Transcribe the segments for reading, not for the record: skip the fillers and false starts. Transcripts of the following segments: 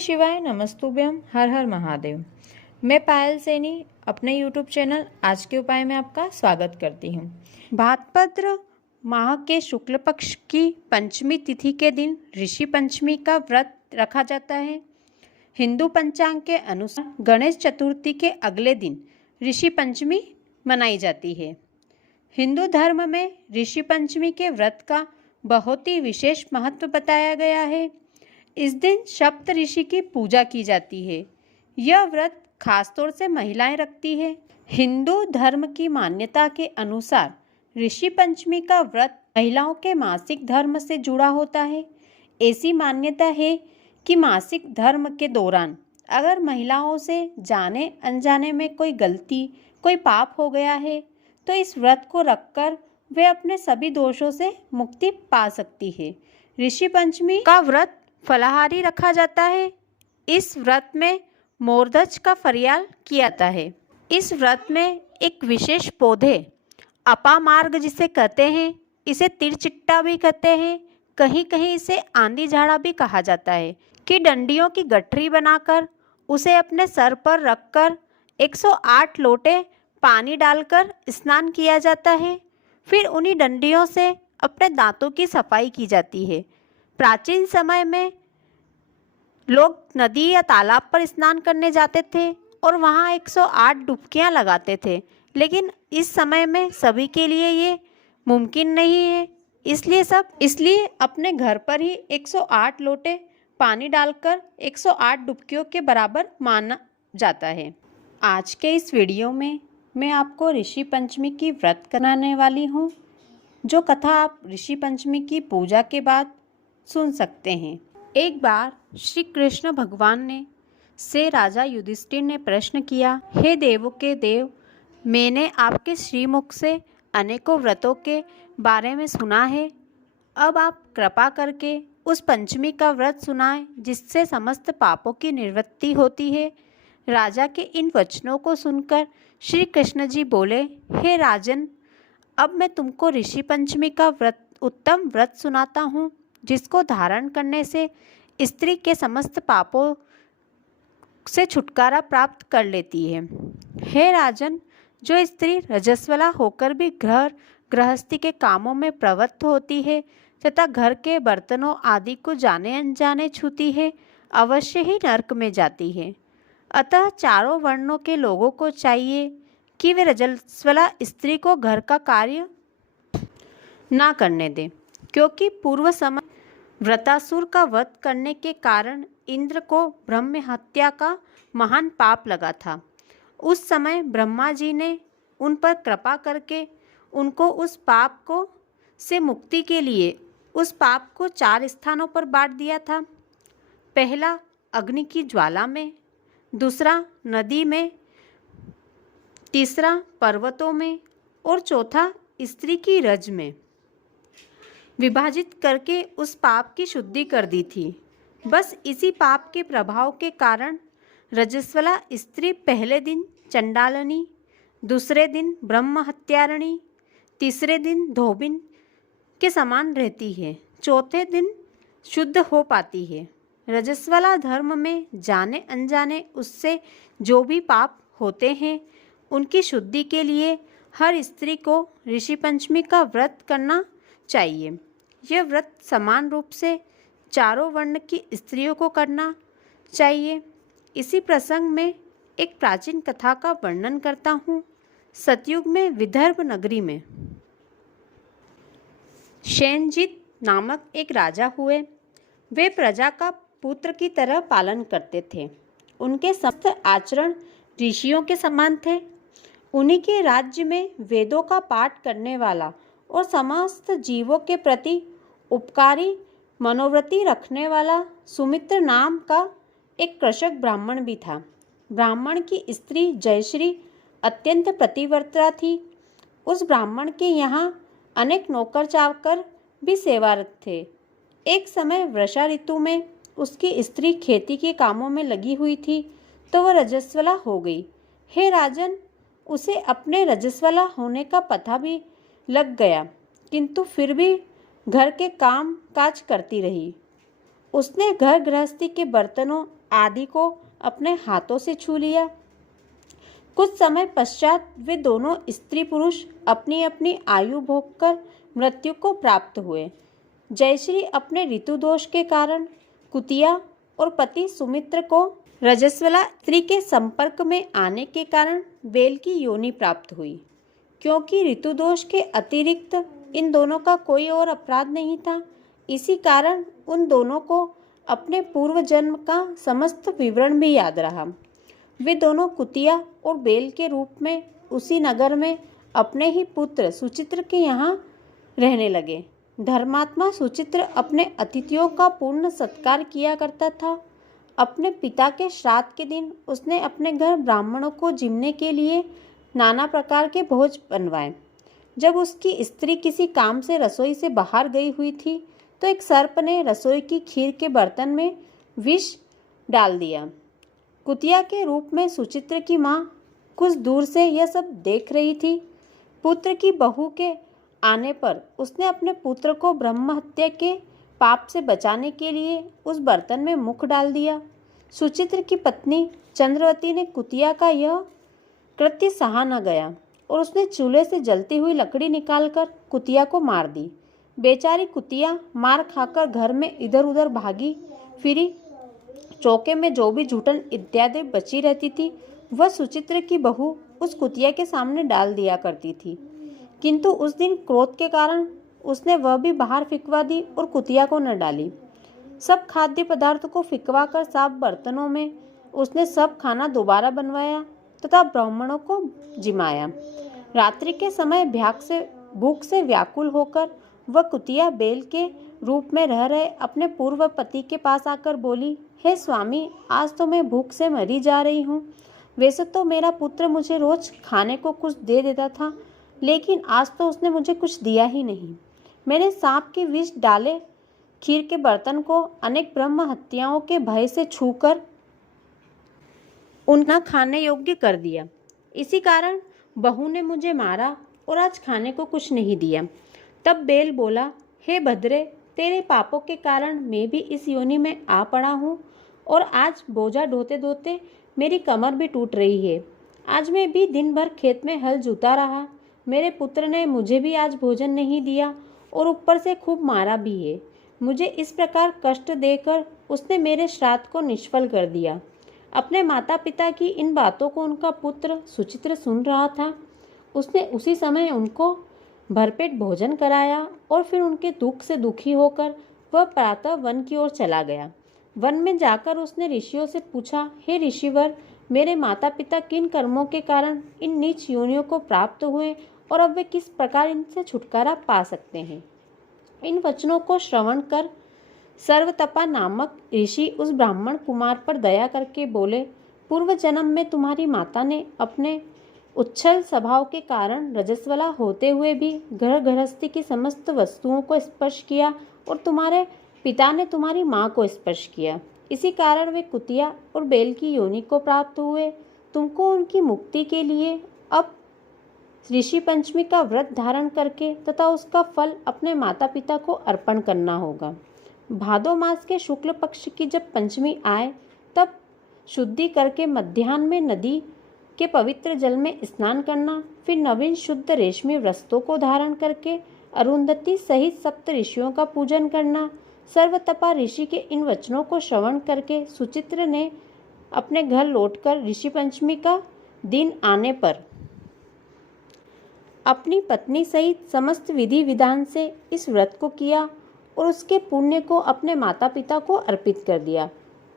शिवाय नमस्तुभ्यम हर हर महादेव। मैं पायल सैनी अपने यूट्यूब चैनल आज के उपाय में आपका स्वागत करती हूँ। भाद्रपद माह के शुक्ल पक्ष की पंचमी तिथि के दिन ऋषि पंचमी का व्रत रखा जाता है। हिंदू पंचांग के अनुसार गणेश चतुर्थी के अगले दिन ऋषि पंचमी मनाई जाती है। हिंदू धर्म में ऋषि पंचमी के व्रत का बहुत ही विशेष महत्व बताया गया है। इस दिन सप्त ऋषि की पूजा की जाती है। यह व्रत खासतौर से महिलाएं रखती है। हिंदू धर्म की मान्यता के अनुसार ऋषि पंचमी का व्रत महिलाओं के मासिक धर्म से जुड़ा होता है। ऐसी मान्यता है कि मासिक धर्म के दौरान अगर महिलाओं से जाने अनजाने में कोई गलती, कोई पाप हो गया है तो इस व्रत को रखकर वे अपने सभी दोषों से मुक्ति पा सकती है। ऋषि पंचमी का व्रत फलाहारी रखा जाता है। इस व्रत में मोरधज का फरियाल किया जाता है। इस व्रत में एक विशेष पौधे अपामार्ग जिसे कहते हैं, इसे तिरचिट्टा भी कहते हैं, कहीं कहीं इसे आंधी झाड़ा भी कहा जाता है, कि डंडियों की गठरी बनाकर उसे अपने सर पर रखकर 108 लोटे पानी डालकर स्नान किया जाता है। फिर उन्हीं डंडियों से अपने दांतों की सफाई की जाती है। प्राचीन समय में लोग नदी या तालाब पर स्नान करने जाते थे और वहाँ 108 डुबकियाँ लगाते थे, लेकिन इस समय में सभी के लिए ये मुमकिन नहीं है। इसलिए अपने घर पर ही 108 लोटे पानी डालकर 108 डुबकियों के बराबर माना जाता है। आज के इस वीडियो में मैं आपको ऋषि पंचमी की व्रत कराने वाली हूँ, जो कथा आप ऋषि पंचमी की पूजा के बाद सुन सकते हैं। एक बार श्री कृष्ण भगवान से राजा युधिष्ठिर ने प्रश्न किया, हे देवों के देव, मैंने आपके श्रीमुख से अनेकों व्रतों के बारे में सुना है। अब आप कृपा करके उस पंचमी का व्रत सुनाएं जिससे समस्त पापों की निवृत्ति होती है। राजा के इन वचनों को सुनकर श्री कृष्ण जी बोले, हे राजन, अब मैं तुमको ऋषि पंचमी का उत्तम व्रत सुनाता हूँ, जिसको धारण करने से स्त्री के समस्त पापों से छुटकारा प्राप्त कर लेती है। हे राजन, जो स्त्री रजस्वला होकर भी गृहस्थी के कामों में प्रवृत्त होती है तथा घर के बर्तनों आदि को जाने अनजाने छूती है, अवश्य ही नरक में जाती है। अतः चारों वर्णों के लोगों को चाहिए कि वे रजस्वला स्त्री को घर का कार्य ना करने दें, क्योंकि पूर्व समय व्रतासुर का वध करने के कारण इंद्र को ब्रह्म हत्या का महान पाप लगा था। उस समय ब्रह्मा जी ने उन पर कृपा करके उनको उस पाप को से मुक्ति के लिए उस पाप को 4 स्थानों पर बांट दिया था। पहला अग्नि की ज्वाला में, दूसरा नदी में, तीसरा पर्वतों में और चौथा स्त्री की रज में विभाजित करके उस पाप की शुद्धि कर दी थी। बस इसी पाप के प्रभाव के कारण रजस्वला स्त्री पहले दिन चंडालनी, दूसरे दिन ब्रह्म हत्यारणी, तीसरे दिन धोबिन के समान रहती है, चौथे दिन शुद्ध हो पाती है। रजस्वला धर्म में जाने अनजाने उससे जो भी पाप होते हैं, उनकी शुद्धि के लिए हर स्त्री को ऋषि पंचमी का व्रत करना चाहिए। यह व्रत समान रूप से चारों वर्ण की स्त्रियों को करना चाहिए। इसी प्रसंग में एक प्राचीन कथा का वर्णन करता हूँ। सतयुग में विदर्भ नगरी में शैनजित नामक एक राजा हुए। वे प्रजा का पुत्र की तरह पालन करते थे। उनके समस्त आचरण ऋषियों के समान थे। उन्हीं के राज्य में वेदों का पाठ करने वाला और समस्त जीवों के प्रति उपकारी मनोवृत्ति रखने वाला सुमित्र नाम का एक कृषक ब्राह्मण भी था। ब्राह्मण की स्त्री जयश्री अत्यंत पतिव्रता थी। उस ब्राह्मण के यहाँ अनेक नौकर चाकर भी सेवारत थे। एक समय वर्षा ऋतु में उसकी स्त्री खेती के कामों में लगी हुई थी तो वह रजस्वला हो गई। हे राजन, उसे अपने रजस्वला होने का पता भी लग गया, किंतु फिर भी घर के काम काज करती रही। उसने घर गृहस्थी के बर्तनों आदि को अपने हाथों से छू लिया। कुछ समय पश्चात वे दोनों स्त्री पुरुष अपनी अपनी आयु भोगकर मृत्यु को प्राप्त हुए। जयश्री अपने ऋतु दोष के कारण कुतिया और पति सुमित्र को रजस्वला स्त्री के संपर्क में आने के कारण बेल की योनि प्राप्त हुई। क्योंकि ऋतु दोष के अतिरिक्त इन दोनों का कोई और अपराध नहीं था, इसी कारण उन दोनों को अपने पूर्व जन्म का समस्त विवरण भी याद रहा। वे दोनों कुतिया और बेल के रूप में उसी नगर में अपने ही पुत्र सुचित्र के यहाँ रहने लगे। धर्मात्मा सुचित्र अपने अतिथियों का पूर्ण सत्कार किया करता था। अपने पिता के श्राद्ध के दिन उसने अपने घर ब्राह्मणों को जिमने के लिए नाना प्रकार के भोज बनवाए। जब उसकी स्त्री किसी काम से रसोई से बाहर गई हुई थी तो एक सर्प ने रसोई की खीर के बर्तन में विष डाल दिया। कुतिया के रूप में सुचित्र की माँ कुछ दूर से यह सब देख रही थी। पुत्र की बहू के आने पर उसने अपने पुत्र को ब्रह्म हत्या के पाप से बचाने के लिए उस बर्तन में मुख डाल दिया। सुचित्र की पत्नी चंद्रवती ने कुतिया का यह कृत्य सहा न गया और उसने चूल्हे से जलती हुई लकड़ी निकालकर कुतिया को मार दी। बेचारी कुतिया मार खाकर घर में इधर उधर भागी फिरी। चौके में जो भी जूठन इत्यादि बची रहती थी वह सुचित्र की बहू उस कुतिया के सामने डाल दिया करती थी, किंतु उस दिन क्रोध के कारण उसने वह भी बाहर फिकवा दी और कुतिया को न डाली। सब खाद्य पदार्थ को फिकवा कर साफ बर्तनों में उसने सब खाना दोबारा बनवाया तथा ब्राह्मणों को जिमाया। रात्रि के समय भूख से व्याकुल होकर वह कुतिया बेल के रूप में रह रहे अपने पूर्व पति के पास आकर बोली, हे स्वामी, आज तो मैं भूख से मरी जा रही हूँ। वैसे तो मेरा पुत्र मुझे रोज खाने को कुछ दे देता था, लेकिन आज तो उसने मुझे कुछ दिया ही नहीं। मैंने सांप के विष डाले खीर के बर्तन को अनेक ब्रह्म हत्याओं के भय से छूकर उनका खाने योग्य कर दिया। इसी कारण बहू ने मुझे मारा और आज खाने को कुछ नहीं दिया। तब बेल बोला, हे भद्रे, तेरे पापों के कारण मैं भी इस योनि में आ पड़ा हूँ और आज बोझा ढोते ढोते मेरी कमर भी टूट रही है। आज मैं भी दिन भर खेत में हल जोता रहा। मेरे पुत्र ने मुझे भी आज भोजन नहीं दिया और ऊपर से खूब मारा भी है। मुझे इस प्रकार कष्ट देकर उसने मेरे श्राद्ध को निष्फल कर दिया। अपने माता पिता की इन बातों को उनका पुत्र सुचित्र सुन रहा था। उसने उसी समय उनको भरपेट भोजन कराया और फिर उनके दुख से दुखी होकर वह प्रातः वन की ओर चला गया। वन में जाकर उसने ऋषियों से पूछा, हे ऋषिवर, मेरे माता पिता किन कर्मों के कारण इन नीच योनियों को प्राप्त हुए और अब वे किस प्रकार इनसे छुटकारा पा सकते हैं। इन वचनों को श्रवण कर सर्वतपा नामक ऋषि उस ब्राह्मण कुमार पर दया करके बोले, पूर्व जन्म में तुम्हारी माता ने अपने उच्छल स्वभाव के कारण रजस्वला होते हुए भी घर गृहस्थी की समस्त वस्तुओं को स्पर्श किया और तुम्हारे पिता ने तुम्हारी माँ को स्पर्श किया। इसी कारण वे कुतिया और बेल की योनि को प्राप्त हुए। तुमको उनकी मुक्ति के लिए अब ऋषि पंचमी का व्रत धारण करके तथा उसका फल अपने माता पिता को अर्पण करना होगा। भादो मास के शुक्ल पक्ष की जब पंचमी आए तब शुद्धि करके मध्याह्न में नदी के पवित्र जल में स्नान करना, फिर नवीन शुद्ध रेशमी वस्त्रों को धारण करके अरुंधति सहित सप्त ऋषियों का पूजन करना। सर्वतपा ऋषि के इन वचनों को श्रवण करके सुचित्र ने अपने घर लौटकर ऋषि पंचमी का दिन आने पर अपनी पत्नी सहित समस्त विधि विधान से इस व्रत को किया और उसके पुण्य को अपने माता पिता को अर्पित कर दिया।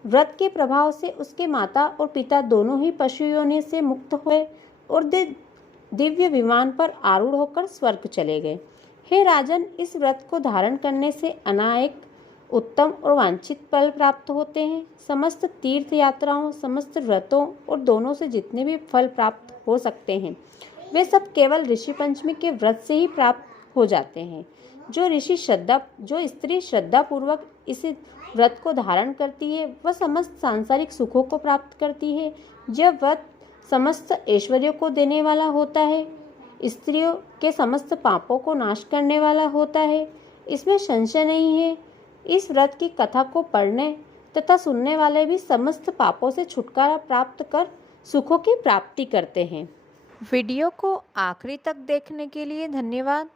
व्रत के प्रभाव से उसके माता और पिता दोनों ही पशु योनि से मुक्त हुए और दिव्य विमान पर आरूढ़ होकर स्वर्ग चले गए। हे राजन, इस व्रत को धारण करने से अनेक उत्तम और वांछित फल प्राप्त होते हैं। समस्त तीर्थ यात्राओं, समस्त व्रतों और दोनों से जितने भी फल प्राप्त हो सकते हैं वे सब केवल ऋषि पंचमी के व्रत से ही प्राप्त हो जाते हैं। जो स्त्री श्रद्धा पूर्वक इस व्रत को धारण करती है वह समस्त सांसारिक सुखों को प्राप्त करती है। यह व्रत समस्त ऐश्वर्यों को देने वाला होता है, स्त्रियों के समस्त पापों को नाश करने वाला होता है, इसमें संशय नहीं है। इस व्रत की कथा को पढ़ने तथा सुनने वाले भी समस्त पापों से छुटकारा प्राप्त कर सुखों की प्राप्ति करते हैं। वीडियो को आखिरी तक देखने के लिए धन्यवाद।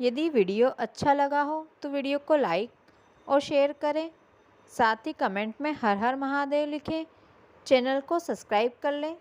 यदि वीडियो अच्छा लगा हो तो वीडियो को लाइक और शेयर करें। साथ ही कमेंट में हर हर महादेव लिखें। चैनल को सब्सक्राइब कर लें